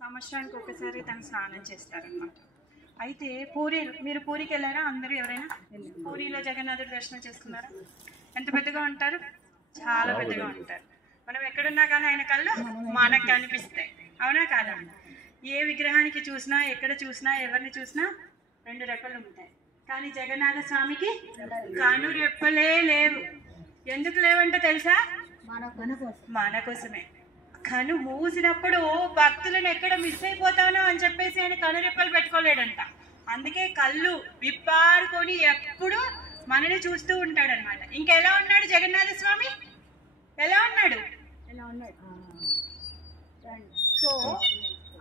సంవత్సరానికి ఒకసారి తను స్నానం చేస్తారనమాట. అయితే మీరు పూరికి వెళ్ళారా? అందరూ ఎవరైనా పూరిలో జగన్నాథుడి దర్శనం చేసుకున్నారా? ఎంత పెద్దగా ఉంటారు? చాలా పెద్దగా ఉంటారు. మనం ఎక్కడున్నా కానీ ఆయన కళ్ళు మనకు కనిపిస్తాయి, అవునా కాదా? ఏ విగ్రహానికి చూసినా, ఎక్కడ చూసినా, ఎవరిని చూసినా రెండు రెప్పలు ఉంటాయి. కానీ జగన్నాథ స్వామికి కను రెప్పలే లేవు. ఎందుకు లేవంటే తెలుసా? మన కోసమే. కను మూసినప్పుడు భక్తులను ఎక్కడ మిస్ అయిపోతానో అని చెప్పేసి ఆయన కనురెప్పలు పెట్టుకోలేడంట. అందుకే కళ్ళు విప్పారుకొని ఎప్పుడు మనని చూస్తూ ఉంటాడనమాట. ఇంకెలా ఉన్నాడు జగన్నాథ స్వామి? ఎలా ఉన్నాడు? సో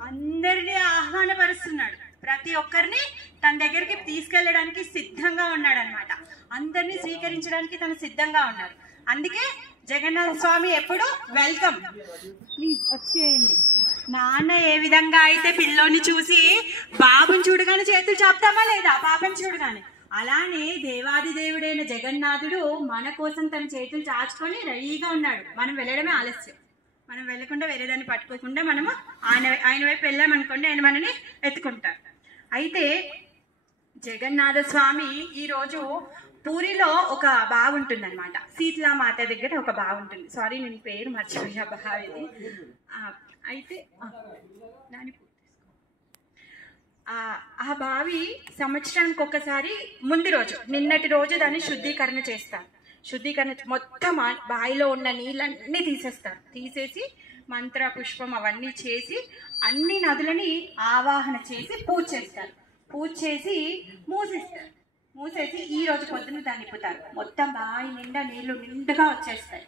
అందరినీ ఆహ్వానపరుస్తున్నాడు, ప్రతి ఒక్కరిని తన దగ్గరికి తీసుకెళ్ళడానికి సిద్ధంగా ఉన్నాడు అనమాట. అందరినీ స్వీకరించడానికి తను సిద్ధంగా ఉన్నాడు. అందుకే జగన్నాథ స్వామి ఎప్పుడు వెల్కమ్, ప్లీజ్ వచ్చేయండి. నాన్న ఏ విధంగా అయితే పిల్లోని చూసి బాబుని చూడగానే చేతులు చాపుతామా లేదా, పాపని చూడగానే, అలానే దేవాది దేవుడైన జగన్నాథుడు మన కోసం తన చేతులు చాచుకొని రెడీగా ఉన్నాడు. మనం వెళ్ళడమే ఆలస్యం. మనం వెళ్ళకుండా వేరేదాన్ని పట్టుకోకుండా మనము ఆయన వైపు వెళ్ళామనుకోండి, ఆయన మనని ఎత్తుకుంటారు. అయితే జగన్నాథ స్వామి ఈరోజు పూరిలో ఒక బాగుంటుంది అనమాట. శీతలామాత దగ్గర ఒక బాగుంటుంది. సారీ, నేను పేరు మర్చిపోయా బావిది. అయితే దాని ఆ బావి సంవత్సరానికి ఒకసారి ముందు రోజు, నిన్నటి రోజు దాన్ని శుద్ధీకరణ చేస్తారు. శుద్ధీకరణ మొత్తం బావిలో ఉన్న నీళ్ళన్నీ తీసేస్తారు. తీసేసి మంత్ర పుష్పం అవన్నీ చేసి అన్ని నదులని ఆవాహన చేసి పూజ చేస్తారు. పూజ చేసి మూసేసి ఈ రోజు పొద్దున్న దాన్ని నింపుతారు. మొత్తం బావి నిండా నీళ్లు నిండుగా వచ్చేస్తాయి.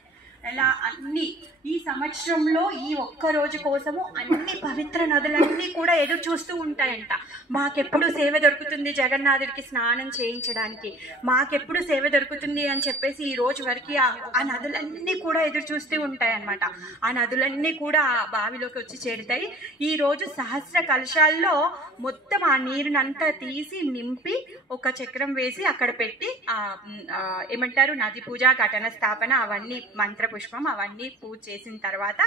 ఎలా అన్ని ఈ సంవత్సరంలో ఈ ఒక్క రోజు కోసము అన్ని పవిత్ర నదులన్నీ కూడా ఎదురు చూస్తూ ఉంటాయంట. మాకెప్పుడు సేవ దొరుకుతుంది జగన్నాథుడికి స్నానం చేయించడానికి, మాకెప్పుడు సేవ దొరుకుతుంది అని చెప్పేసి ఈ రోజు వరకు ఆ నదులన్నీ కూడా ఎదురు చూస్తూ ఉంటాయన్నమాట. ఆ నదులన్నీ కూడా ఆ బావిలోకి వచ్చి చేరుతాయి. ఈ రోజు సహస్ర కలశాల్లో మొత్తం ఆ నీరునంతా తీసి నింపి ఒక చక్రం వేసి అక్కడ పెట్టి ఏమంటారు నది పూజ, ఘటన స్థాపన అవన్నీ మంత్ర పుష్పం అవన్నీ పూజ చేసిన తర్వాత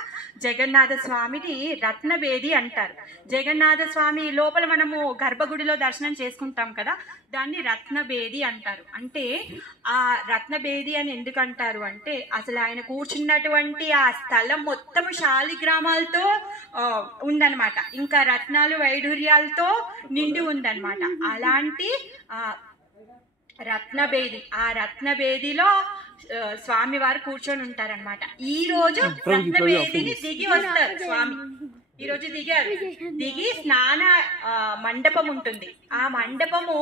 జగన్నాథ స్వామిని రత్నబేది అంటారు. జగన్నాథ స్వామి లోపల మనము గర్భగుడిలో దర్శనం చేసుకుంటాం కదా, దాన్ని రత్నబేది అంటారు. అంటే ఆ రత్నబేది అని ఎందుకు అంటారు అంటే, అసలు ఆయన కూర్చున్నటువంటి ఆ స్థలం మొత్తం శాలిగ్రామాలతో ఉందన్నమాట. ఇంకా రత్నాలు వైఢూర్యాలతో నిండి ఉందన్నమాట. అలాంటి రత్నబేది, ఆ రత్నబేదిలో స్వామివారు కూర్చొని ఉంటారనమాట. ఈ రోజు రత్నబేదిని దిగి వస్తారు స్వామి. ఈ రోజు దిగి స్నాన మండపం ఉంటుంది. ఆ మండపము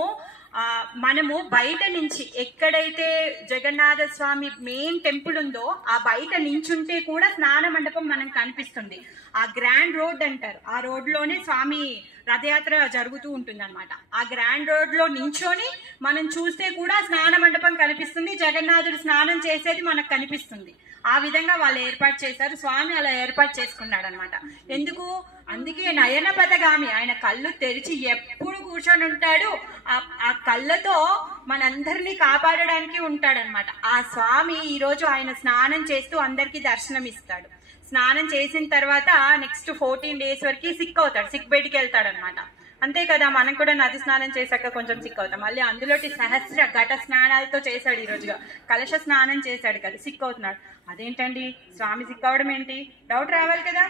మనము బయట నుంచి, ఎక్కడైతే జగన్నాథ స్వామి మెయిన్ టెంపుల్ ఉందో ఆ బయట నించుంటే కూడా స్నాన మండపం మనకు కనిపిస్తుంది. ఆ గ్రాండ్ రోడ్ అంటారు, ఆ రోడ్లోనే స్వామి రథయాత్ర జరుగుతూ ఉంటుంది అనమాట. ఆ గ్రాండ్ రోడ్ లో నించొని మనం చూస్తే కూడా స్నాన మండపం కనిపిస్తుంది, జగన్నాథుడు స్నానం చేసేది మనకు కనిపిస్తుంది. ఆ విధంగా వాళ్ళు ఏర్పాటు చేశారు. స్వామి అలా ఏర్పాటు చేసుకున్నాడు అనమాట. ఎందుకు? అందుకే నయన పథగామి, ఆయన కళ్ళు తెరిచి ఎప్పుడు కూర్చొని ఉంటాడు. ఆ కళ్ళతో మనందరినీ కాపాడడానికి ఉంటాడనమాట. ఆ స్వామి ఈరోజు ఆయన స్నానం చేస్తూ అందరికీ దర్శనం ఇస్తాడు. స్నానం చేసిన తర్వాత నెక్స్ట్ 14 days వరకు సిక్ అవుతాడు, సిక్ బెడ్కి వెళ్తాడు అనమాట. అంతే కదా, మనం కూడా నది స్నానం చేశాక కొంచెం సిక్ అవుతాం. మళ్ళీ అందులోటి సహస్ర ఘట స్నానాలతో చేశాడు. ఈ రోజుగా కలశ స్నానం చేశాడు కదా, సిక్ అవుతున్నాడు. అదేంటండి స్వామి సిక్ అవడం ఏంటి? డౌట్ రావాలి కదా.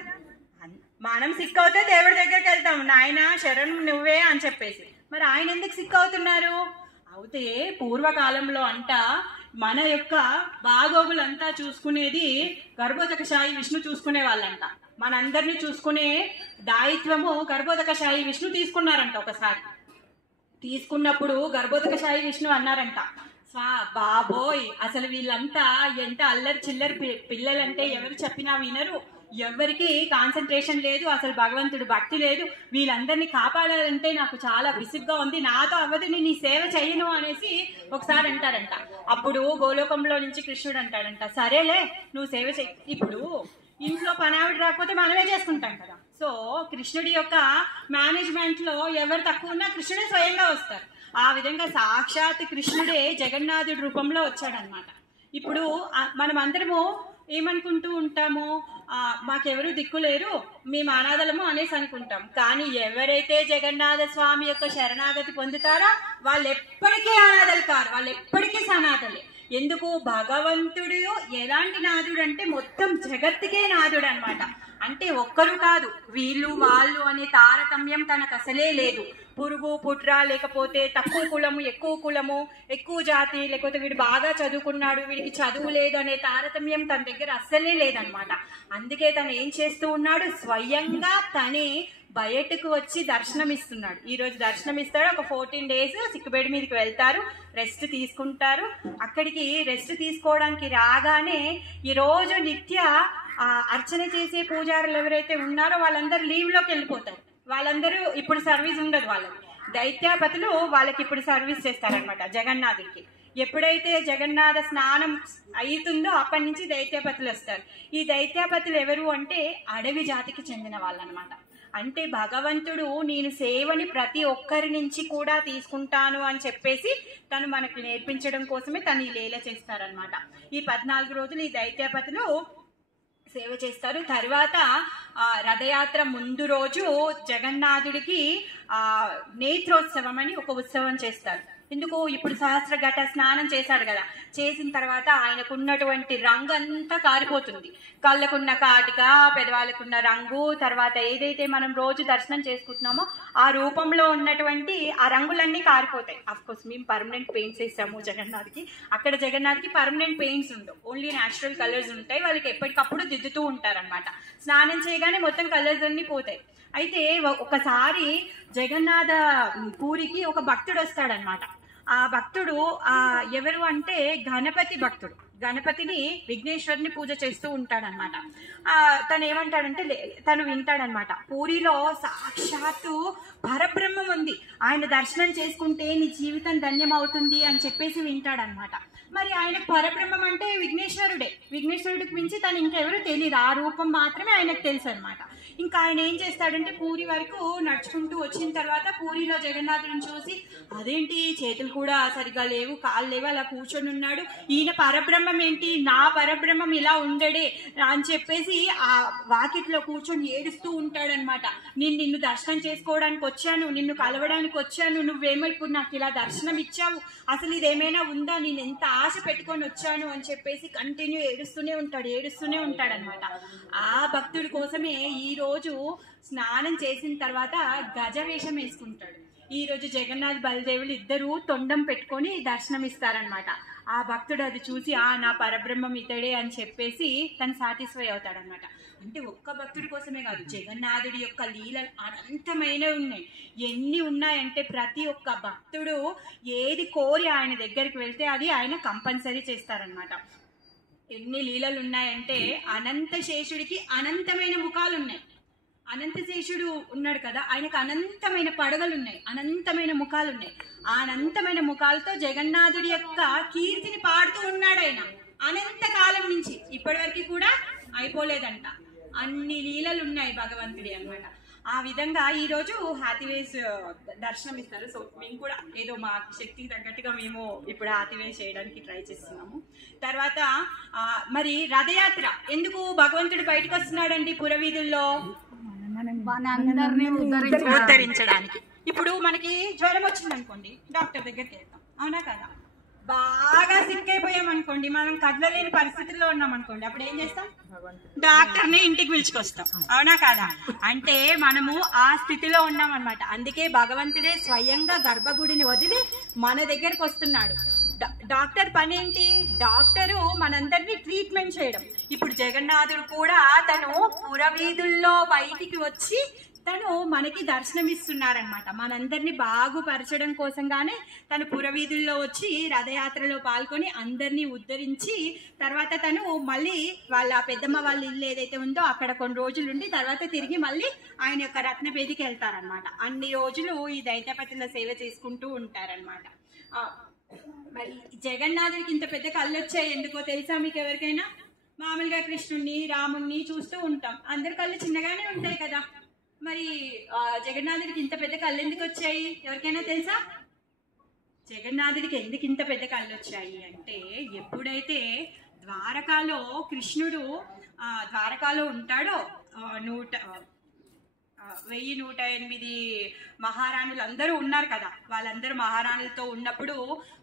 మనం సిక్ అవుతే దేవుడి దగ్గరికి వెళ్తాం, నాయన శరణ్ నువ్వే అని చెప్పేసి. మరి ఆయన ఎందుకు సిక్ అవుతున్నారు? అయితే పూర్వకాలంలో అంట మన యొక్క బాగోగులంతా చూసుకునేది గర్భోదకశాయి విష్ణు చూసుకునే వాళ్ళంట. మనందరినీ చూసుకునే దాయిత్వము గర్భోదకశాయి విష్ణు తీసుకున్నారంట. ఒకసారి తీసుకున్నప్పుడు గర్భోదకశాయి విష్ణు అన్నారంట, బాబోయ్ అసలు వీళ్ళంతా ఎంత అల్లరి చిల్లరి పిల్లలంటే ఎవరు చెప్పినా వినరు, ఎవరికి కాన్సన్ట్రేషన్ లేదు, అసలు భగవంతుడు భక్తి లేదు, వీళ్ళందరినీ కాపాడాలంటే నాకు చాలా విసుగ్గా ఉంది, నాతో అవ్వదు, నేను నీ సేవ చేయను అనేసి ఒకసారి అంటారంట. అప్పుడు గోలోకంలో నుంచి కృష్ణుడు అంటాడంట, సరేలే నువ్వు సేవ చేయి. ఇప్పుడు ఇంట్లో పనావిడ రాకపోతే మనమే చేసుకుంటాం కదా. సో కృష్ణుడి యొక్క మేనేజ్మెంట్ లో ఎవరు తక్కువ ఉన్నా కృష్ణుడే స్వయంగా వస్తారు. ఆ విధంగా సాక్షాత్ కృష్ణుడే జగన్నాథుడి రూపంలో వచ్చాడనమాట. ఇప్పుడు మనం అందరము ఏమనుకుంటూ ఉంటాము, మాకెవరు దిక్కులేరు, మేము అనాథలము అనేసి అనుకుంటాం. కానీ ఎవరైతే జగన్నాథ స్వామి యొక్క శరణాగతి పొందుతారో వాళ్ళు ఎప్పటికీ అనాథలు కారు, వాళ్ళు ఎప్పటికీ సనాథలే. ఎందుకు? భగవంతుడు ఎలాంటి నాథుడు అంటే మొత్తం జగత్తుకే నాథుడు అనమాట. అంటే ఒక్కరు కాదు, వీళ్ళు వాళ్ళు అనే తారతమ్యం తనకు అసలే లేదు. పురుగు పుట్ర, లేకపోతే తక్కువ కులము ఎక్కువ కులము, ఎక్కువ జాతి, లేకపోతే వీడు బాగా చదువుకున్నాడు వీడికి చదువు లేదు అనే తారతమ్యం తన దగ్గర అస్సలే లేదనమాట. అందుకే తను ఏం చేస్తూ ఉన్నాడు, స్వయంగా తనే బయటకు వచ్చి దర్శనం ఇస్తున్నాడు. ఈరోజు దర్శనం ఇస్తాడు. ఒక 14 days సిక్కుబేడి మీదకి వెళ్తారు, రెస్ట్ తీసుకుంటారు. అక్కడికి రెస్ట్ తీసుకోవడానికి రాగానే ఈరోజు నిత్య అర్చన చేసే పూజారులు ఎవరైతే ఉన్నారో వాళ్ళందరూ లీవ్లోకి వెళ్ళిపోతారు. వాళ్ళందరూ ఇప్పుడు సర్వీస్ ఉండదు వాళ్ళకి. దైత్యాపతులు వాళ్ళకి ఇప్పుడు సర్వీస్ చేస్తారనమాట జగన్నాథుడికి. ఎప్పుడైతే జగన్నాథ స్నానం అవుతుందో అప్పటి నుంచి దైత్యాపతులు వస్తారు. ఈ దైత్యాపతులు ఎవరు అంటే అడవి జాతికి చెందిన వాళ్ళు అనమాట. అంటే భగవంతుడు నేను సేవని ప్రతి ఒక్కరి నుంచి కూడా తీసుకుంటాను అని చెప్పేసి తను మనకు నేర్పించడం కోసమే తను ఈ లీల చేస్తారనమాట. ఈ 14 రోజులు ఈ దైత్యాపతులు సేవ చేస్తారు. తర్వాత రథయాత్ర ముందు రోజు జగన్నాథుడికి నేత్రోత్సవం అని ఒక ఉత్సవం చేస్తారు. ఎందుకు? ఇప్పుడు సహస్ర ఘట స్నానం చేశాడు కదా, చేసిన తర్వాత ఆయనకు ఉన్నటువంటి రంగు అంతా కారిపోతుంది. కళ్ళకున్న కాటిక, పెదవాళ్ళకున్న రంగు, తర్వాత ఏదైతే మనం రోజు దర్శనం చేసుకుంటున్నామో ఆ రూపంలో ఉన్నటువంటి ఆ రంగులన్నీ కారిపోతాయి. అఫ్కోర్స్ మేము పర్మనెంట్ పెయింట్స్ వేసాము జగన్నాథ్కి. అక్కడ జగన్నాథ్కి పర్మనెంట్ పెయింట్స్ ఉండవు, ఓన్లీ న్యాచురల్ కలర్స్ ఉంటాయి. వాళ్ళకి ఎప్పటికప్పుడు దిద్దుతూ ఉంటారనమాట. స్నానం చేయగానే మొత్తం కలర్స్ అన్నీ పోతాయి. అయితే ఒకసారి జగన్నాథ పూరికి ఒక భక్తుడు వస్తాడనమాట. ఆ భక్తుడు ఎవరు అంటే గణపతి భక్తుడు. గణపతిని విఘ్నేశ్వరుని పూజ చేస్తూ ఉంటాడనమాట. తను ఏమంటాడంటే తను వింటాడనమాట, పూరిలో సాక్షాత్తు పరబ్రహ్మం ఉంది, ఆయన దర్శనం చేసుకుంటే నీ జీవితం ధన్యం అవుతుంది అని చెప్పేసి వింటాడనమాట. మరి ఆయన పరబ్రహ్మం అంటే విఘ్నేశ్వరుడే. విఘ్నేశ్వరుడికి మించి తను ఇంకెవరు తెలియదు, ఆ రూపం మాత్రమే ఆయనకు తెలుసు అనమాట. ఇంకా ఆయన ఏం చేస్తాడంటే పూరి వరకు నడుచుకుంటూ వచ్చిన తర్వాత పూరిలో జగన్నాథుడిని చూసి, అదేంటి చేతులు కూడా సరిగ్గా లేవు, కాళ్ళు లేవు, అలా కూర్చొని ఉన్నాడు, ఈయన పరబ్రహ్మం ఏంటి, నా పరబ్రహ్మం ఇలా ఉండడే అని చెప్పేసి ఆ వాకిట్లో కూర్చొని ఏడుస్తూ ఉంటాడనమాట. నిన్ను దర్శనం చేసుకోవడానికి వచ్చాను, నిన్ను కలవడానికి వచ్చాను, నువ్వేమో ఇప్పుడు నాకు ఇలా దర్శనం ఇచ్చావు, అసలు ఇదేమైనా ఉందా, నేను ఎంత ఆశ పెట్టుకొని వచ్చాను అని చెప్పేసి కంటిన్యూ ఏడుస్తూనే ఉంటాడనమాట. ఆ భక్తుడి కోసమే ఈరోజు స్నానం చేసిన తర్వాత గజవేషం వేసుకుంటాడు. ఈరోజు జగన్నాథ్ బలదేవులు ఇద్దరు తొండం పెట్టుకొని దర్శనం ఇస్తారనమాట. ఆ భక్తుడు అది చూసి నా పరబ్రహ్మం ఇతడే అని చెప్పేసి తను సాటిస్ఫై అవుతాడనమాట. అంటే ఒక్క భక్తుడి కోసమే కాదు, జగన్నాథుడి యొక్క లీలలు అనంతమైనవి ఉన్నాయి. ఎన్ని ఉన్నాయంటే ప్రతి ఒక్క భక్తుడు ఏది కోరి ఆయన దగ్గరికి వెళ్తే అది ఆయన కంపల్సరీ చేస్తారనమాట. ఎన్ని లీలలు ఉన్నాయంటే అనంత శేషుడికి అనంతమైన ముఖాలు ఉన్నాయి. అనంతశేషుడు ఉన్నాడు కదా, ఆయనకు అనంతమైన పడగలు ఉన్నాయి, అనంతమైన ముఖాలు ఉన్నాయి. ఆ అనంతమైన ముఖాలతో జగన్నాథుడి యొక్క కీర్తిని పాడుతూ ఉన్నాడు ఆయన అనంత కాలం నుంచి. ఇప్పటి వరకు కూడా అయిపోలేదంట, అన్ని లీలలు ఉన్నాయి భగవంతుడి అన్నమాట. ఆ విధంగా ఈరోజు హాతివేస్ దర్శనం ఇస్తారు. సో మేము కూడా ఏదో మా శక్తికి తగ్గట్టుగా మేము ఇప్పుడు హాతివేస్ చేయడానికి ట్రై చేస్తున్నాము. తర్వాత మరి రథయాత్ర ఎందుకు భగవంతుడు బయటకు వస్తున్నాడండి పురవీధుల్లో? ఉద్ధరించడానికి. ఇప్పుడు మనకి జ్వరం వచ్చింది అనుకోండి, డాక్టర్ దగ్గరికి వెళ్తాం, అవునా కదా? బాగా సిక్ అయిపోయాం అనుకోండి, మనం కదలలేని పరిస్థితుల్లో ఉన్నాం అనుకోండి, అప్పుడు ఏం చేస్తాం? డాక్టర్ని ఇంటికి పిలుచుకొస్తాం, అవునా కదా? అంటే మనము ఆ స్థితిలో ఉన్నాం అనమాట. అందుకే భగవంతుడే స్వయంగా గర్భగుడిని వదిలి మన దగ్గరకు వస్తున్నాడు. డాక్టర్ పని ఏంటి? డాక్టరు మనందరినీ ట్రీట్మెంట్ చేయడం. ఇప్పుడు జగన్నాథుడు కూడా తను పురవీధుల్లో బయటికి వచ్చి తను మనకి దర్శనమిస్తున్నారనమాట. మనందరినీ బాగుపరచడం కోసంగానే తను పురవీధుల్లో వచ్చి రథయాత్రలో పాల్గొని అందరినీ ఉద్ధరించి తర్వాత తను మళ్ళీ వాళ్ళ పెద్దమ్మ వాళ్ళ ఇల్లు ఏదైతే ఉందో అక్కడ కొన్ని రోజులు ఉండి తర్వాత తిరిగి మళ్ళీ ఆయన యొక్క రత్నపేదికి వెళ్తారనమాట. అన్ని రోజులు ఈ దైత్యపతుల సేవ చేసుకుంటూ ఉంటారనమాట. మరి జగన్నాథుడికి ఇంత పెద్ద కళ్ళు వచ్చాయి ఎందుకో తెలుసా మీకు ఎవరికైనా? మామూలుగా కృష్ణుడిని రాముణ్ణి చూస్తూ ఉంటాం, అందరి కళ్ళు చిన్నగానే ఉంటాయి కదా. మరి జగన్నాథుడికి ఇంత పెద్ద కళ్ళు ఎందుకు వచ్చాయి ఎవరికైనా తెలుసా? జగన్నాథుడికి ఎందుకు ఇంత పెద్ద కళ్ళు వచ్చాయి అంటే ఎప్పుడైతే ద్వారకాలో కృష్ణుడు ద్వారకాలో ఉంటాడో 1108 మహారాణులు అందరూ ఉన్నారు కదా, వాళ్ళందరూ మహారాణులతో ఉన్నప్పుడు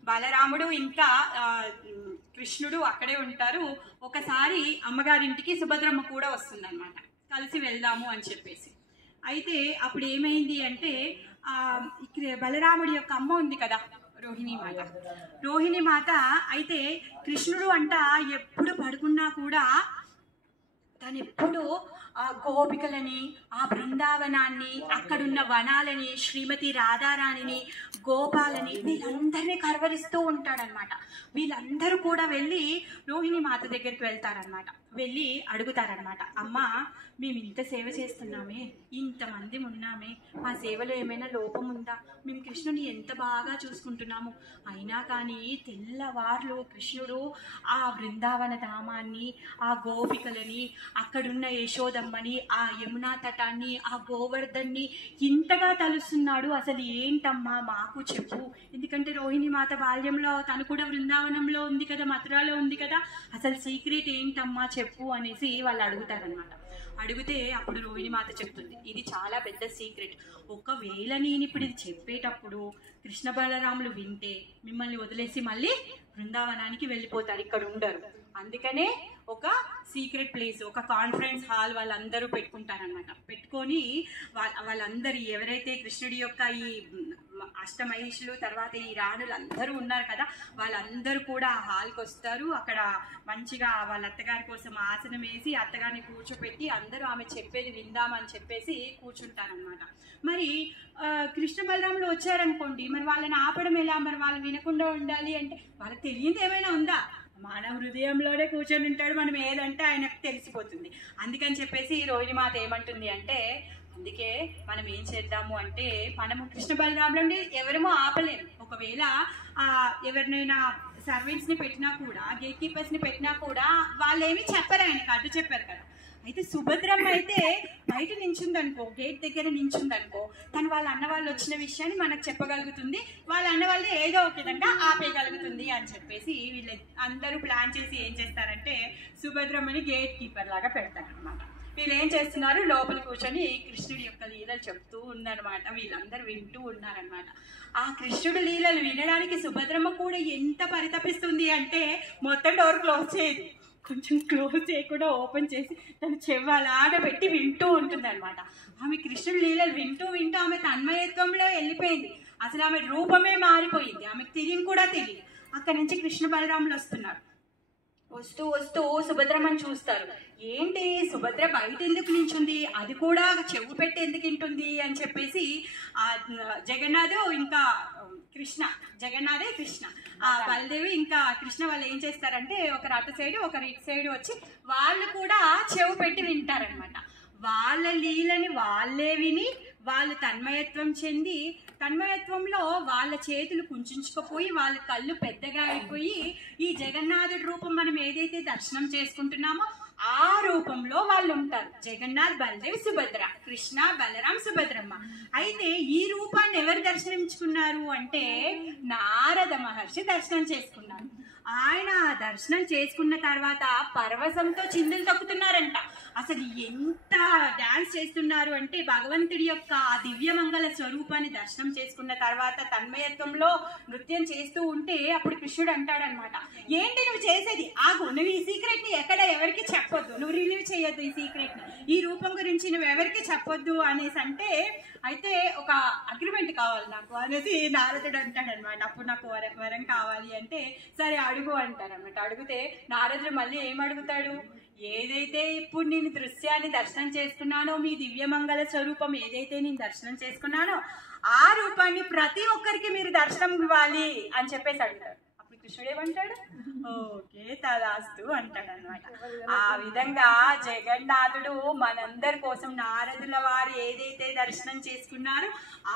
బలరాముడు ఇంకా కృష్ణుడు అక్కడే ఉంటారు. ఒకసారి అమ్మగారింటికి సుభద్రమ్మ కూడా వస్తుందన్నమాట, కలిసి వెళ్దాము అని చెప్పేసి. అయితే అప్పుడు ఏమైంది అంటే బలరాముడి యొక్క అమ్మ ఉంది కదా రోహిణి మాత అయితే కృష్ణుడు అంట ఎప్పుడు పడుకున్నా కూడా తను ఎప్పుడు ఆ గోపికలని, ఆ బృందావనాన్ని, అక్కడున్న వనాలని, శ్రీమతి రాధారాణిని, గోపాలని వీళ్ళందరినీ కరవరిస్తూ ఉంటాడనమాట. వీళ్ళందరూ కూడా వెళ్ళి రోహిణి మాత దగ్గరికి వెళ్తారనమాట. వెళ్ళి అడుగుతారనమాట, అమ్మ మేము ఇంత సేవ చేస్తున్నామే, ఇంతమంది ఉన్నామే, మా సేవలో ఏమైనా లోపం ఉందా? మేము కృష్ణుని ఎంత బాగా చూసుకుంటున్నాము, అయినా కానీ తెల్లవార్లు కృష్ణుడు ఆ బృందావన ధామాన్ని, ఆ గోపికలని, అక్కడున్న యశోదమ్మని, ఆ యమునా తటాన్ని, ఆ గోవర్ధన్ని ఇంతగా తలుస్తున్నాడు. అసలు ఏంటమ్మా మాకు చెప్పు, ఎందుకంటే రోహిణి మాత బాల్యంలో తను కూడా బృందావనంలో ఉంది కదా, మథురాలో ఉంది కదా, అసలు సీక్రెట్ ఏంటమ్మా చెప్పు అనేసి వాళ్ళు అడుగుతారనమాట. అడిగితే అప్పుడు రోహిణి మాత చెప్తుంది, ఇది చాలా పెద్ద సీక్రెట్. ఒకవేళ నేను ఇప్పుడు ఇది చెప్పేటప్పుడు కృష్ణ బలరాములు వింటే మిమ్మల్ని వదిలేసి మళ్ళీ బృందావనానికి వెళ్ళిపోతారు, ఇక్కడ ఉండరు. అందుకనే ఒక సీక్రెట్ ప్లేస్, ఒక కాన్ఫరెన్స్ హాల్ వాళ్ళందరూ పెట్టుకుంటారనమాట. పెట్టుకొని వాళ్ళందరూ ఎవరైతే కృష్ణుడి యొక్క ఈ అష్టమహిషులు తర్వాత ఈ రాణులు అందరూ ఉన్నారు కదా, వాళ్ళందరూ కూడా ఆ హాల్కి వస్తారు. అక్కడ మంచిగా వాళ్ళ అత్తగారి కోసం ఆసనం వేసి అత్తగారిని కూర్చోపెట్టి అందరూ ఆమె చెప్పేది విందామని చెప్పేసి కూర్చుంటారనమాట. మరి కృష్ణ బలరాములు వచ్చారనుకోండి, మరి వాళ్ళని ఆపడం ఎలా? మరి వాళ్ళు వినకుండా ఉండాలి అంటే వాళ్ళకి తెలియదు ఏమైనా ఉందా? మన హృదయంలోనే కూర్చొని ఉంటాడు, మనం ఏదంటే ఆయనకు తెలిసిపోతుంది. అందుకని చెప్పేసి రోహిణి మాత ఏమంటుంది అంటే, అందుకే మనం ఏం చేద్దాము అంటే, మనము కృష్ణ బలరాములని ఎవరేమో ఆపలేము. ఒకవేళ ఎవరినైనా సర్వెంట్స్ని పెట్టినా కూడా, గేట్ కీపర్స్ని పెట్టినా కూడా వాళ్ళు ఏమి చెప్పరు, ఆయనకు అడ్డు చెప్పారు కదా. అయితే సుభద్రమ్మ అయితే బయట నించుందనుకో, గేట్ దగ్గర నించుందనుకో, తను వాళ్ళ అన్న వాళ్ళు వచ్చిన విషయాన్ని మనకు చెప్పగలుగుతుంది, వాళ్ళ అన్న వాళ్ళు ఏదో ఒక విధంగా ఆపేయగలుగుతుంది అని చెప్పేసి వీళ్ళు అందరూ ప్లాన్ చేసి ఏం చేస్తారంటే సుభద్రమ్మని గేట్ కీపర్ లాగా పెడతారనమాట. వీళ్ళు ఏం చేస్తున్నారు, లోపల కూర్చొని కృష్ణుడి యొక్క లీలలు చెప్తూ ఉన్నారనమాట. వీళ్ళందరూ వింటూ ఉన్నారనమాట. ఆ కృష్ణుడి లీలలు వినడానికి సుభద్రమ్మ కూడా ఎంత పరితపిస్తుంది అంటే మొత్తం డోర్ క్లోజ్ చేయదు, కొంచెం క్లోజ్ చేయకుండా ఓపెన్ చేసి తను చెవ్వలాగా పెట్టి వింటూ ఉంటుంది అనమాట. ఆమె కృష్ణుడి లీలలు వింటూ వింటూ ఆమె తన్మయత్వంలో వెళ్ళిపోయింది. అసలు ఆమె రూపమే మారిపోయింది, ఆమెకు తెలియని కూడా తెలియదు. అక్కడి నుంచి కృష్ణ బలరాములు వస్తున్నారు. వస్తూ వస్తూ సుభద్రమ్మని చూస్తారు. ఏంటి సుభద్ర బయట ఎందుకు నించుంది, అది కూడా చెవు పెట్టి ఎందుకు వింటుంది అని చెప్పేసి జగన్నాథ్ ఇంకా కృష్ణ, జగన్నాథే కృష్ణ, బలదేవి ఇంకా కృష్ణ వాళ్ళు ఏం చేస్తారంటే ఒకరు అటు సైడ్ ఒకరు ఇటు సైడ్ వచ్చి వాళ్ళు కూడా చెవు పెట్టి వింటారనమాట. వాళ్ళ లీలని వాళ్ళే విని వాళ్ళు తన్మయత్వం చెంది, తన్మయత్వంలో వాళ్ళ చేతులు కుంచుకుపోయి వాళ్ళ కళ్ళు పెద్దగా అయిపోయి ఈ జగన్నాథుడి రూపం మనం ఏదైతే దర్శనం చేసుకుంటున్నామో ఆ రూపంలో వాళ్ళు ఉంటారు. జగన్నాథ్, బలదేవ్, సుభద్ర, కృష్ణ, బలరాం, సుభద్రమ్మ. అయితే ఈ రూపాన్ని ఎవరు దర్శనించుకున్నారు అంటే నారద మహర్షి దర్శనం చేసుకున్నారు. ఆయన దర్శనం చేసుకున్న తర్వాత పరవశంతో చిందులు తొక్కుతున్నారంట. అసలు ఎంత డాన్స్ చేస్తున్నారు అంటే భగవంతుడి యొక్క ఆ దివ్యమంగళ స్వరూపాన్ని దర్శనం చేసుకున్న తర్వాత తన్మయత్వంలో నృత్యం చేస్తూ ఉంటే అప్పుడు కృష్ణుడు అంటాడనమాట, ఏంటి నువ్వు చేసేది, ఆగు, నువ్వు ఈ సీక్రెట్ ని ఎక్కడ ఎవరికి చెప్పొద్దు, నువ్వు రిలీవ్ చేయొద్దు ఈ సీక్రెట్ ని, ఈ రూపం గురించి నువ్వు ఎవరికి చెప్పొద్దు అనేసి అంటే, అయితే ఒక అగ్రిమెంట్ కావాలి నాకు అనేసి నారదుడు అంటాడనమాట. అప్పుడు నాకు వరం కావాలి అంటే సరే అడుగు అంటారనమాట. అడిగితే నారదుడు మళ్ళీ ఏం అడుగుతాడు, ఏదైతే ఇప్పుడు నేను దృశ్యాన్ని దర్శనం చేసుకున్నానో, మీ దివ్యమంగళ స్వరూపం ఏదైతే నేను దర్శనం చేసుకున్నానో ఆ రూపాన్ని ప్రతి ఒక్కరికి మీరు దర్శనం ఇవ్వాలి అని చెప్పేసి అడుగుతాడు. అప్పుడు కృష్ణుడు ఏమంటాడు, ఓకే తదాస్తు అంటాడు అనమాట. ఆ విధంగా జగన్నాథుడు మనందరి కోసం నారదుల వారు ఏదైతే దర్శనం చేసుకున్నారో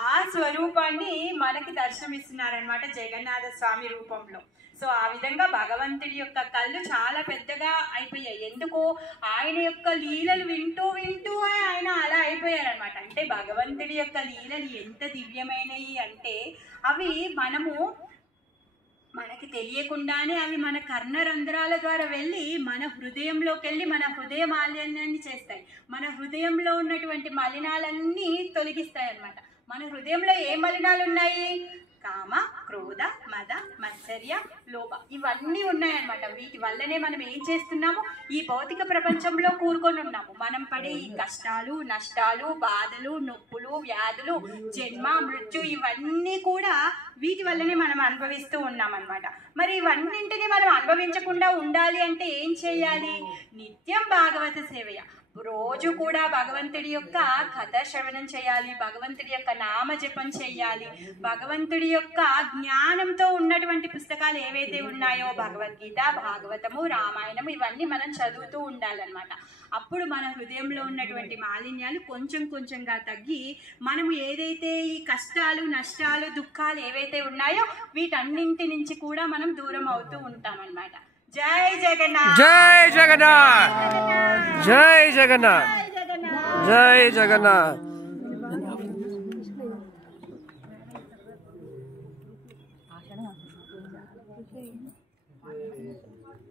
ఆ స్వరూపాన్ని మనకి దర్శనం ఇస్తున్నారనమాట జగన్నాథ స్వామి రూపంలో. సో ఆ విధంగా భగవంతుడి యొక్క కళ్ళు చాలా పెద్దగా అయిపోయాయి. ఎందుకు, ఆయన యొక్క లీలలు వింటూ వింటూ ఆయన అలా అయిపోయారనమాట. అంటే భగవంతుడి యొక్క లీలలు ఎంత దివ్యమైనవి అంటే అవి మనము మనకి తెలియకుండానే అవి మన కర్ణరంధ్రాల ద్వారా వెళ్ళి మన హృదయంలోకి వెళ్ళి మన హృదయ మాలిన్యాన్ని చేస్తాయి. మన హృదయంలో ఉన్నటువంటి మలినాలన్నీ తొలగిస్తాయి అన్నమాట. మన హృదయంలో ఏ మలినాలు ఉన్నాయి? కామ, క్రోధ, మద, మత్సర్య, లోభ ఇవన్నీ ఉన్నాయన్నమాట. వీటి వల్లనే మనం ఏం చేస్తున్నాము? ఈ భౌతిక ప్రపంచంలో కూరుకొని ఉన్నాము. మనం పడే ఈ కష్టాలు, నష్టాలు, బాధలు, నొప్పులు, వ్యాధులు, జన్మ, మృత్యు ఇవన్నీ కూడా వీటి వల్లనే మనం అనుభవిస్తూ ఉన్నాం అన్నమాట. మరి ఇవన్నింటినీ మనం అనుభవించకుండా ఉండాలి అంటే ఏం చేయాలి? నిత్యం భాగవత సేవయ, రోజు కూడా భగవంతుడి యొక్క కథ శ్రవణం చేయాలి, భగవంతుడి యొక్క నామ జపం చేయాలి. భగవంతుడి యొక్క జ్ఞానంతో ఉన్నటువంటి పుస్తకాలు ఏవైతే ఉన్నాయో భగవద్గీత, భాగవతము, రామాయణము ఇవన్నీ మనం చదువుతూ ఉండాలన్నమాట. అప్పుడు మన హృదయంలో ఉన్నటువంటి మాలిన్యాలు కొంచెం కొంచెంగా తగ్గి మనము ఏదైతే ఈ కష్టాలు, నష్టాలు, దుఃఖాలు ఏవైతే ఉన్నాయో వీటన్నింటి నుంచి కూడా మనం దూరం అవుతూ ఉంటామన్నమాట. జై జగన్నాథ్, జై జగన్నాథ్, జై జగన్నాథ్, జై జగన్నాథ్.